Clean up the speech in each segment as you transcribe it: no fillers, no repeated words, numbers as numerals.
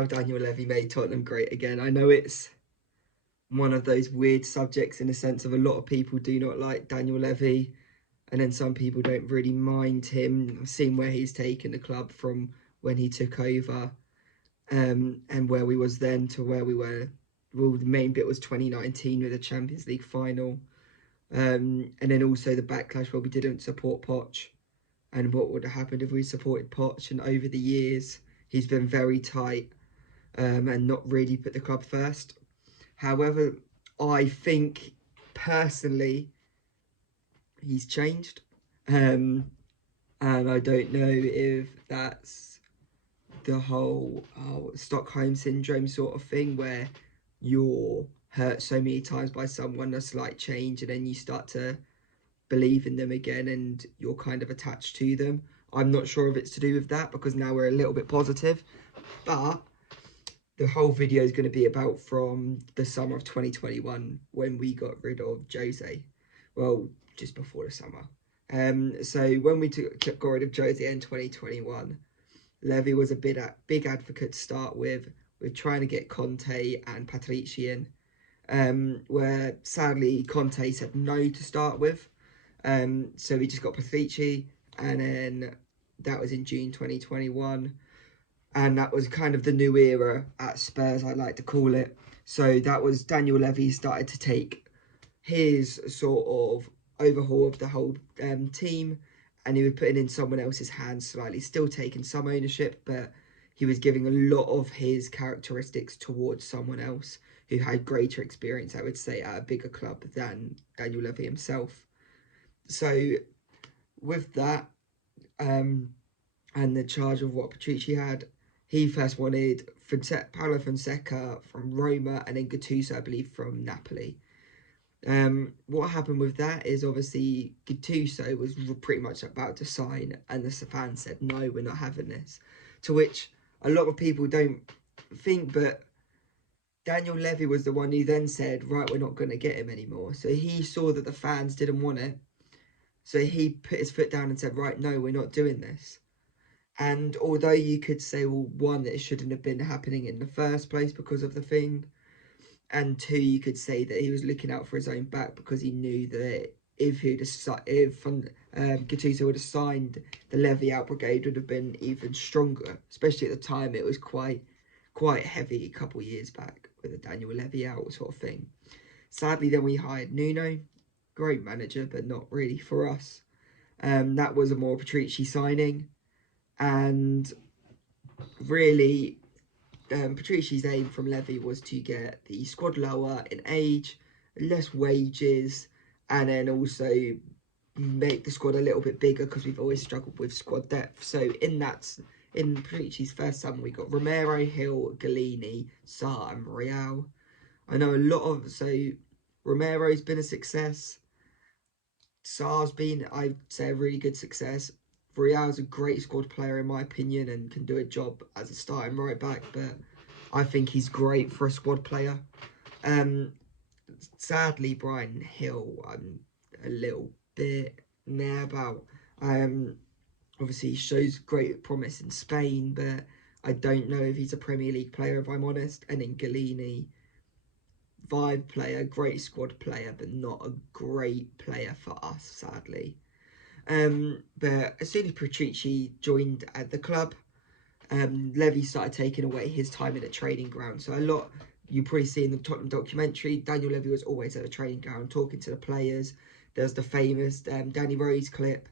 how Daniel Levy made Tottenham great again. I know it's one of those weird subjects in the sense of a lot of people do not like Daniel Levy, and then some people don't really mind him, seeing where he's taken the club from when he took over, and where we was then to where we were. Well, the main bit was 2019 with the Champions League final, and then also the backlash where we didn't support Poch, and what would have happened if we supported Poch. And over the years, he's been very tight, and not really put the club first. However, I think personally he's changed, and I don't know if that's the whole Stockholm syndrome sort of thing where you're hurt so many times by someone, a slight change, and then you start to believe in them again and you're kind of attached to them. I'm not sure if it's to do with that because now we're a little bit positive, but the whole video is going to be about from the summer of 2021 when we got rid of Jose. Well, just before the summer. So when we got rid of Jose in 2021, Levy was a big advocate to start with trying to get Conte and Patrici in, where sadly Conte said no to start with. So we just got Patrici, and then that was in June 2021. And that was kind of the new era at Spurs, I like to call it. So that was Daniel Levy started to take his sort of overhaul of the whole team, and he was putting in someone else's hands slightly, still taking some ownership, but he was giving a lot of his characteristics towards someone else who had greater experience, I would say, at a bigger club than Daniel Levy himself. So with that, and the charge of what Patrici had, he first wanted Paulo Fonseca from Roma and then Gattuso, I believe, from Napoli. What happened with that is obviously Gattuso was pretty much about to sign, and the fans said, no, we're not having this. To which a lot of people don't think, but Daniel Levy was the one who then said, right, we're not going to get him anymore. So he saw that the fans didn't want it. So he put his foot down and said, right, no, we're not doing this. And although you could say, well, one, it shouldn't have been happening in the first place because of the thing, and two, you could say that he was looking out for his own back because he knew that if Gattuso would have signed, the Levy out brigade would have been even stronger. Especially at the time, it was quite heavy a couple of years back with a Daniel Levy out sort of thing. Sadly, then we hired Nuno, great manager, but not really for us. That was a more Patrici signing. And really, Patrici's aim from Levy was to get the squad lower in age, less wages, and then also make the squad a little bit bigger because we've always struggled with squad depth. So in Patrici's first summer, we got Romero, Hill, Galini, Sarr, and Real. I know Romero's been a success. Sarr's been, I'd say, a really good success. Real's a great squad player in my opinion and can do a job as a starting right back, but I think he's great for a squad player. Sadly, Brian Hill, I'm a little bit meh about. Obviously, he shows great promise in Spain, but I don't know if he's a Premier League player, if I'm honest. And then Galini, vibe player, great squad player, but not a great player for us, sadly. But as soon as Patrici joined at the club, Levy started taking away his time in the training ground. So you probably see in the Tottenham documentary, Daniel Levy was always at the training ground talking to the players. There's the famous Danny Rose clip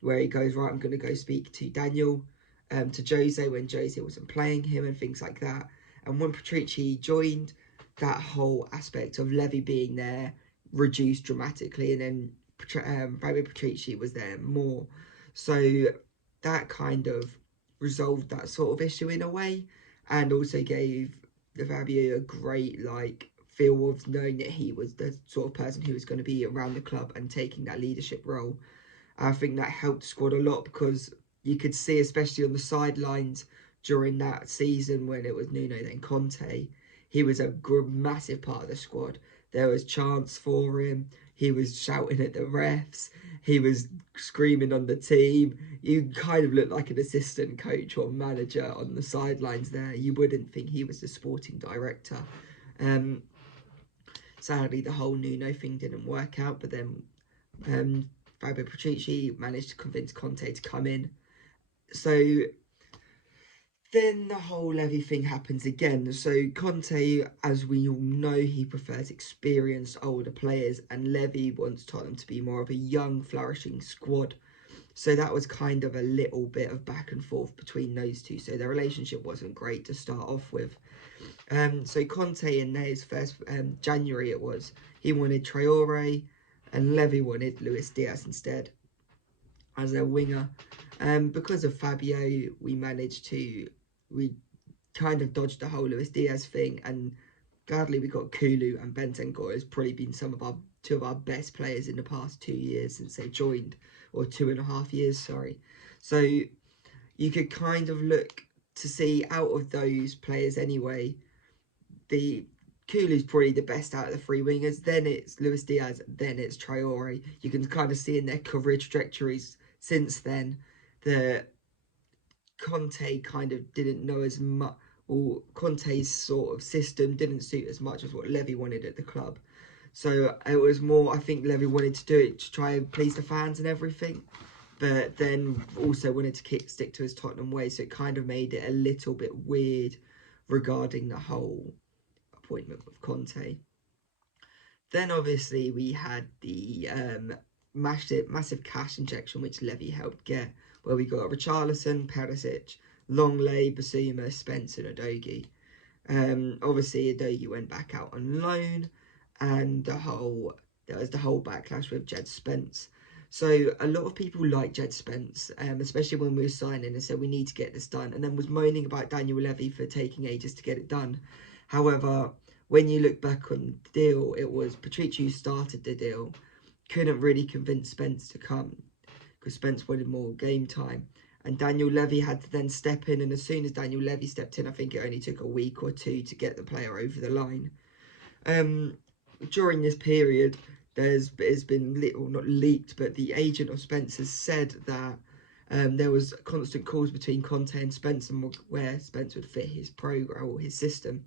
where he goes, right, I'm going to go speak to Daniel, to Jose when Jose wasn't playing him and things like that. And when Patrici joined, that whole aspect of Levy being there reduced dramatically, and then Fabio Patrici was there more. So that kind of resolved that sort of issue in a way, and also gave Fabio a great feel of knowing that he was the sort of person who was going to be around the club and taking that leadership role. I think that helped the squad a lot because you could see, especially on the sidelines during that season when it was Nuno then Conte, he was a massive part of the squad. There was chants for him. He was shouting at the refs. He was screaming on the team. You kind of looked like an assistant coach or manager on the sidelines there. You wouldn't think he was the sporting director. Sadly, the whole Nuno thing didn't work out, but then Fabio Patrici managed to convince Conte to come in. So then the whole Levy thing happens again. So Conte, as we all know, he prefers experienced older players, and Levy wants Tottenham to be more of a young, flourishing squad. So that was kind of a little bit of back and forth between those two. So their relationship wasn't great to start off with. So Conte in his first January it was, he wanted Traore, and Levy wanted Luis Diaz instead as their winger. Because of Fabio, we kind of dodged the whole Luis Diaz thing, and gladly we got Kulu and Bentancur has probably been two of our best players in the past 2 years since they joined, or 2.5 years, sorry. So you could kind of look to see out of those players anyway, the Kulu's probably the best out of the three wingers, then it's Luis Diaz, then it's Traore. You can kind of see in their career trajectories since then that Conte kind of didn't know as much, or Conte's sort of system didn't suit as much as what Levy wanted at the club. So it was more, I think Levy wanted to do it to try and please the fans and everything, but then also wanted to stick to his Tottenham way. So it kind of made it a little bit weird regarding the whole appointment with Conte. Then obviously we had the massive cash injection which Levy helped get, where we got Richarlison, Perisic, Longley, Basuma, Spence and Udogie. Obviously Udogie went back out on loan, and there was the whole backlash with Jed Spence. So a lot of people like Jed Spence, especially when we were signing and said we need to get this done, and then was moaning about Daniel Levy for taking ages to get it done. However, when you look back on the deal, it was Patricio who started the deal, couldn't really convince Spence to come because Spence wanted more game time. And Daniel Levy had to then step in, and as soon as Daniel Levy stepped in, I think it only took a week or two to get the player over the line. During this period, there's been little, not leaked, but the agent of Spence has said that there was constant calls between Conte and Spence and where Spence would fit his program or his system.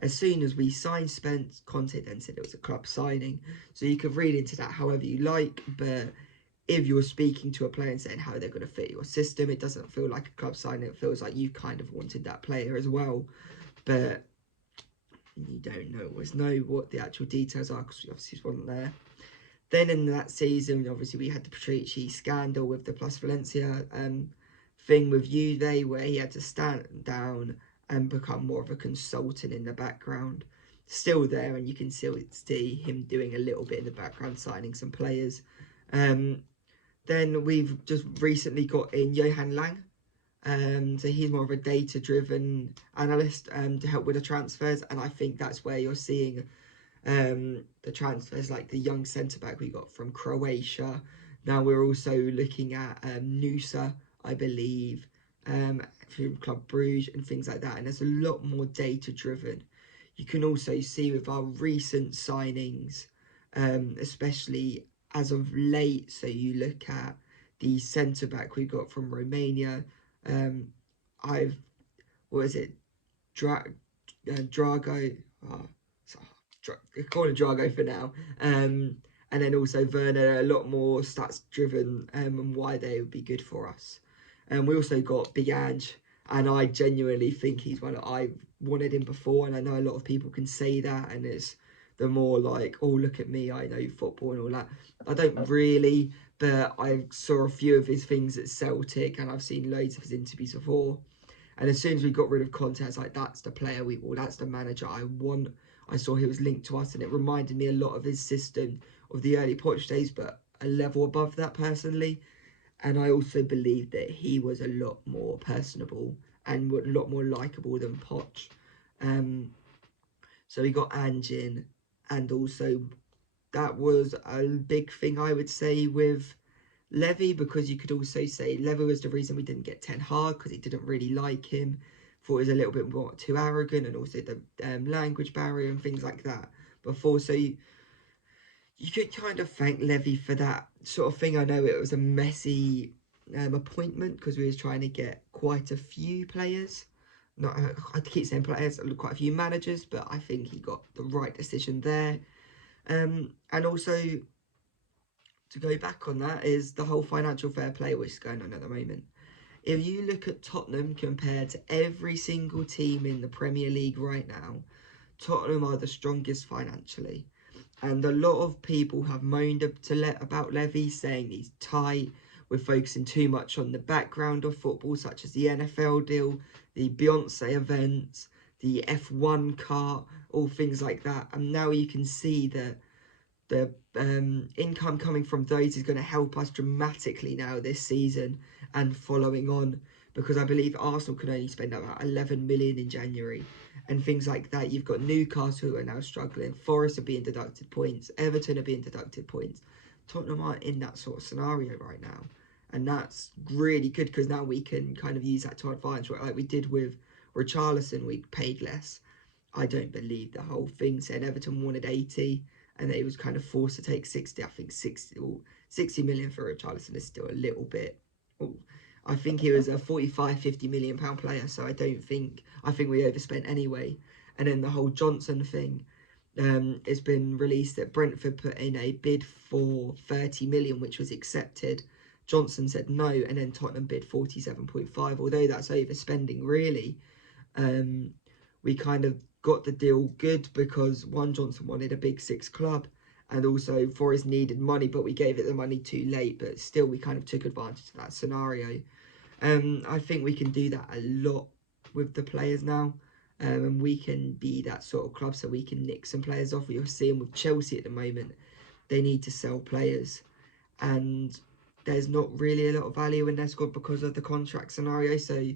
As soon as we signed Spence, Conte then said it was a club signing. So you could read into that however you like, but if you're speaking to a player and saying how they're going to fit your system, it doesn't feel like a club signing. It feels like you kind of wanted that player as well, but you don't always know what the actual details are because we obviously wasn't there. Then in that season, obviously we had the Patrici scandal with the Plus Valencia thing with Juve, where he had to stand down and become more of a consultant in the background. Still there, and you can still see him doing a little bit in the background, signing some players. Then we've just recently got in Johan Lang. So he's more of a data-driven analyst to help with the transfers, and I think that's where you're seeing the transfers, like the young centre-back we got from Croatia. Now we're also looking at Nusa, I believe, from Club Bruges and things like that, and there's a lot more data-driven. You can also see with our recent signings, especially as of late, so you look at the centre-back we got from Romania, what is it, Drago, call it Drago for now, and then also Werner, a lot more stats driven, and why they would be good for us. And we also got Biage, and I genuinely think he's one that I wanted him before, and I know a lot of people can say that, and it's the more like, oh, look at me, I know football and all that. I don't really, but I saw a few of his things at Celtic, and I've seen loads of his interviews before. And as soon as we got rid of Conte, it's like, that's the player that's the manager I want. I saw he was linked to us, and it reminded me a lot of his system of the early Poch days, but a level above that personally. And I also believe that he was a lot more personable and a lot more likeable than Poch. So we got Anjin, and also that was a big thing, I would say, with Levy, because you could also say Levy was the reason we didn't get Ten Hag, because he didn't really like him, thought he was a little bit more too arrogant, and also the language barrier and things like that. before. So you could kind of thank Levy for that sort of thing. I know it was a messy appointment because we was trying to get quite a few players. Not I keep saying players, quite a few managers, but I think he got the right decision there. And also, to go back on that, is the whole financial fair play which is going on at the moment. If you look at Tottenham compared to every single team in the Premier League right now, Tottenham are the strongest financially. And a lot of people have moaned about Levy, saying he's tight, we're focusing too much on the background of football, such as the NFL deal, the Beyonce events, the F1 car, all things like that. And now you can see that the income coming from those is going to help us dramatically now this season and following on, because I believe Arsenal can only spend about 11 million in January and things like that. You've got Newcastle who are now struggling, Forest are being deducted points, Everton are being deducted points. Tottenham aren't in that sort of scenario right now, and that's really good because now we can kind of use that to our advantage, like we did with Richarlison. We paid less. I don't believe the whole thing saying Everton wanted 80 and they was kind of forced to take 60. I think 60 million for Richarlison is still a little bit. I think he was a 45, 50 million pound player, so I think we overspent anyway. And then the whole Johnson thing, it's been released that Brentford put in a bid for 30 million, which was accepted. Johnson said no, and then Tottenham bid 47.5. Although that's overspending, really. We kind of got the deal good because one, Johnson wanted a big six club, and also Forest needed money, but we gave it the money too late. But still, we kind of took advantage of that scenario. I think we can do that a lot with the players now, and we can be that sort of club so we can nick some players off. You're seeing with Chelsea at the moment, they need to sell players, and there's not really a lot of value in their squad because of the contract scenario. So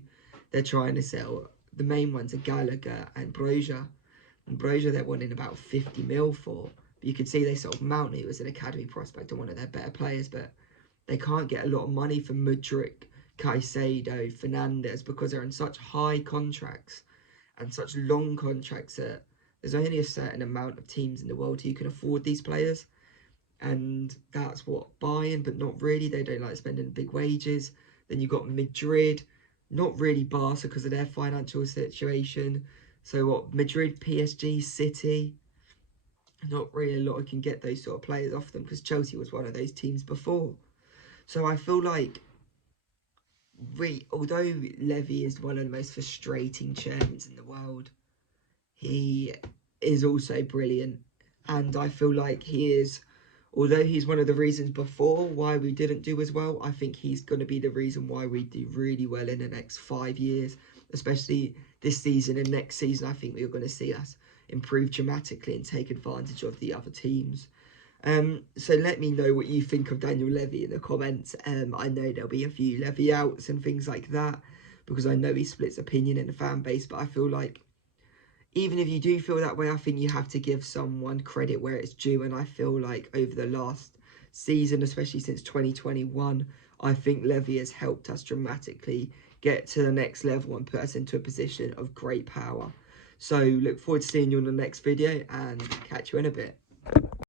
they're trying to sell. The main ones are Gallagher and Broja. And Broja they're wanting about 50 mil for. But you could see they sold Mount, who was an academy prospect and one of their better players, but they can't get a lot of money for Mudryk, Caicedo, Fernandez, because they're in such high contracts and such long contracts that there's only a certain amount of teams in the world who can afford these players. And that's what Bayern, but not really. They don't like spending big wages. Then you've got Madrid, not really Barca because of their financial situation. So what, Madrid, PSG, City, not really a lot can get those sort of players off them because Chelsea was one of those teams before. So I feel like, although Levy is one of the most frustrating chairmen in the world, he is also brilliant. And I feel like he is, although he's one of the reasons before why we didn't do as well, I think he's going to be the reason why we do really well in the next 5 years, especially this season and next season. I think we're going to see us improve dramatically and take advantage of the other teams. So let me know what you think of Daniel Levy in the comments. I know there'll be a few Levy outs and things like that because I know he splits opinion in the fan base, but I feel like even if you do feel that way, I think you have to give someone credit where it's due. And I feel like over the last season, especially since 2021, I think Levy has helped us dramatically get to the next level and put us into a position of great power. So look forward to seeing you in the next video and catch you in a bit.